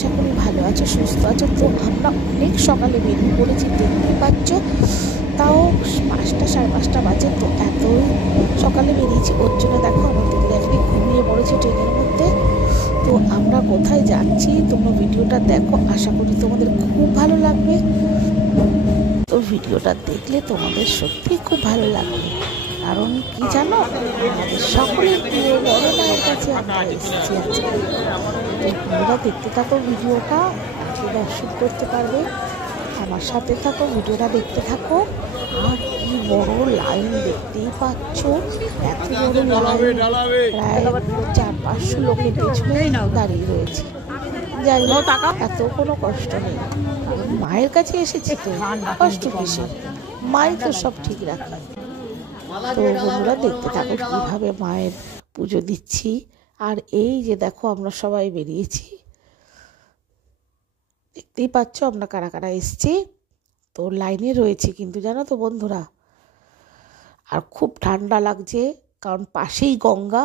আশা করি ভালো আছো, সুস্থ আছো। তো আমরা অনেক সকালে বেরিয়ে পড়েছি, দেখতে পাচ্ছ। তাও 5টা 5:30 বাজে। তো এতই সকালে বেরিয়েছি, ওর জন্য দেখো আমার দিদি আজকে ঘুমিয়ে পড়েছে ট্রেনের মধ্যে। তো আমরা কোথায় যাচ্ছি তোমরা ভিডিওটা দেখো, আশা করি তোমাদের খুব ভালো লাগবে। তো ভিডিওটা দেখলে তোমাদের সত্যি খুব ভালো লাগবে, কারণ কি জানো, আমাদের সকলের প্রিয় বড় মায়ের কাছে আমরা এসেছি আজকে। তোমরা দেখতে থাকো ভিডিওটা, দর্শন করতে পারবে। আমার সাথে থাকো, ভিডিওটা দেখতে থাকো। আর কি বড় লাইন দেখতেই পাচ্ছ, এত বড় লাইন, প্রায় 400-500 লোকের পেছনে দাঁড়িয়ে রয়েছে। যাই হোক, এত কোনো কষ্ট নেই, মায়ের কাছে এসেছি তো কষ্ট কিসে, মাই তো সব ঠিক রাখে। তো বন্ধুরা দেখতে থাকো কিভাবে মায়ের পুজো দিচ্ছি। আর এই যে দেখো আমরা সবাই বেরিয়েছি, দেখতেই পাচ্ছ আমরা কারা কারা এসছি। তো লাইনে রয়েছে কিন্তু জানো তো বন্ধুরা, আর খুব ঠান্ডা লাগছে কারণ পাশেই গঙ্গা।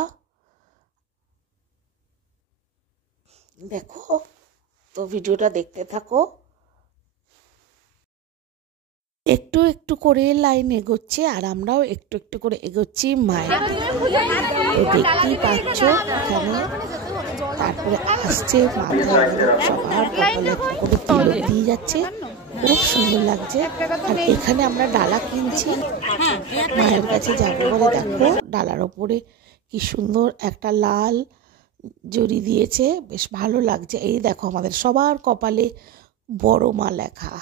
দেখো, তো ভিডিওটা দেখতে থাকো। একটু একটু করে লাইন এগোচ্ছে আর আমরাও একটু একটু করে এগোচ্ছি মায়ের। তো দেখতেই পাচ্ছ এখানে, তারপরে আসছে মাথায় সবার কপালে একটা করে তিলক দিয়ে যাচ্ছে, খুব সুন্দর লাগছে। আর এখানে আমরা ডালা কিনছি, মায়ের কাছে যাবো বলে। দেখো ডালার ওপরে কি সুন্দর একটা লাল জড়ি দিয়েছে, বেশ ভালো লাগছে। এই দেখো আমাদের সবার কপালে বড় মা লেখা,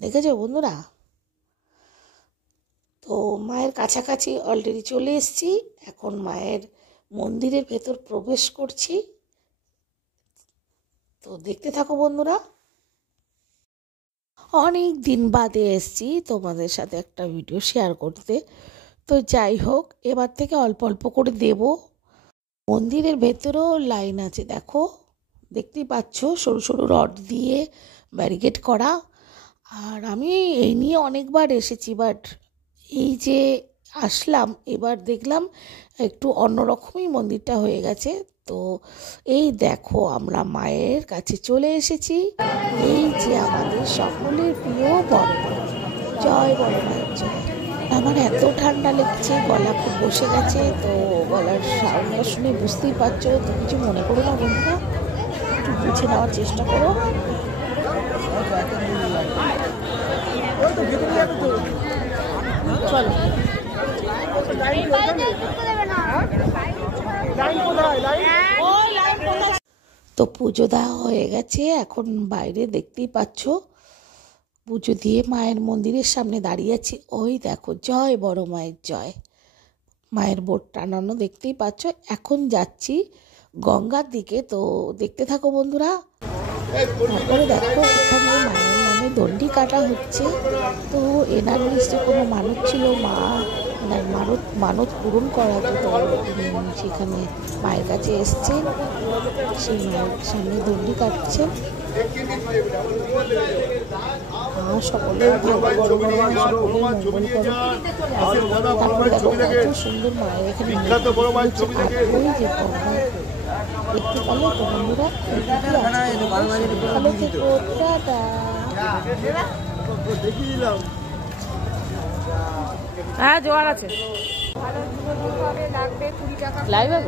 দেখেছো বন্ধুরা। তো মায়ের কাছাকাছি অলরেডি চলে এসেছি, এখন মায়ের মন্দিরের ভেতর প্রবেশ করছি। তো দেখতে থাকো বন্ধুরা। অনেক দিন বাদে এসেছি তোমাদের সাথে একটা ভিডিও শেয়ার করতে। তো যাই হোক, এবার থেকে অল্প অল্প করে দেব। মন্দিরের ভেতরেও লাইন আছে, দেখো দেখতেই পাচ্ছ, সরু সরু রড দিয়ে ব্যারিকেড করা। আর আমি এই নিয়ে অনেকবার এসেছি, বাট এই যে আসলাম এবার দেখলাম একটু অন্যরকমই মন্দিরটা হয়ে গেছে। তো এই দেখো আমরা মায়ের কাছে চলে এসেছি। এই যে আমাদের সকলের প্রিয় বড় মা, জয় বড় মায়ের জয়। আমার এত ঠান্ডা লেগেছে, গলা খুব বসে গেছে, তো গলার সাউন্ডটা শুনে বুঝতেই পারছো। তো কিছু মনে করো না বন্ধুরা, একটু বুঝে নেওয়ার চেষ্টা করো। তো পুজো দেওয়া হয়ে গেছে, এখন বাইরে দেখতেই পাচ্ছ পুজো দিয়ে মায়ের মন্দিরের সামনে দাঁড়িয়ে আছি। ওই দেখো, জয় বড় মায়ের জয়, মায়ের বোর্ড টানানো দেখতেই পাচ্ছ। এখন যাচ্ছি গঙ্গার দিকে, তো দেখতে থাকো বন্ধুরা। তারপরে দেখো এখানে মায়ের নামে দণ্ডি কাটা হচ্ছে। তো এনার নিশ্চয় কোনো মানত ছিল, মা এনার মানত পূরণ করাবে। তো সেখানে মায়ের কাছে এসছেন, সেই মায়ের সামনে দণ্ডি কাটছেন। সকলের ভালো বড় বড় সকলের মঙ্গল করো। তারপরে দেখো কত সুন্দর মায়ের এখানে আর ওই যে গঙ্গা দেখতে পারলে তো বন্ধুরা। ভালো থেকো, টাটা। হ্যাঁ জোয়ার আছে, লাইভ হবে।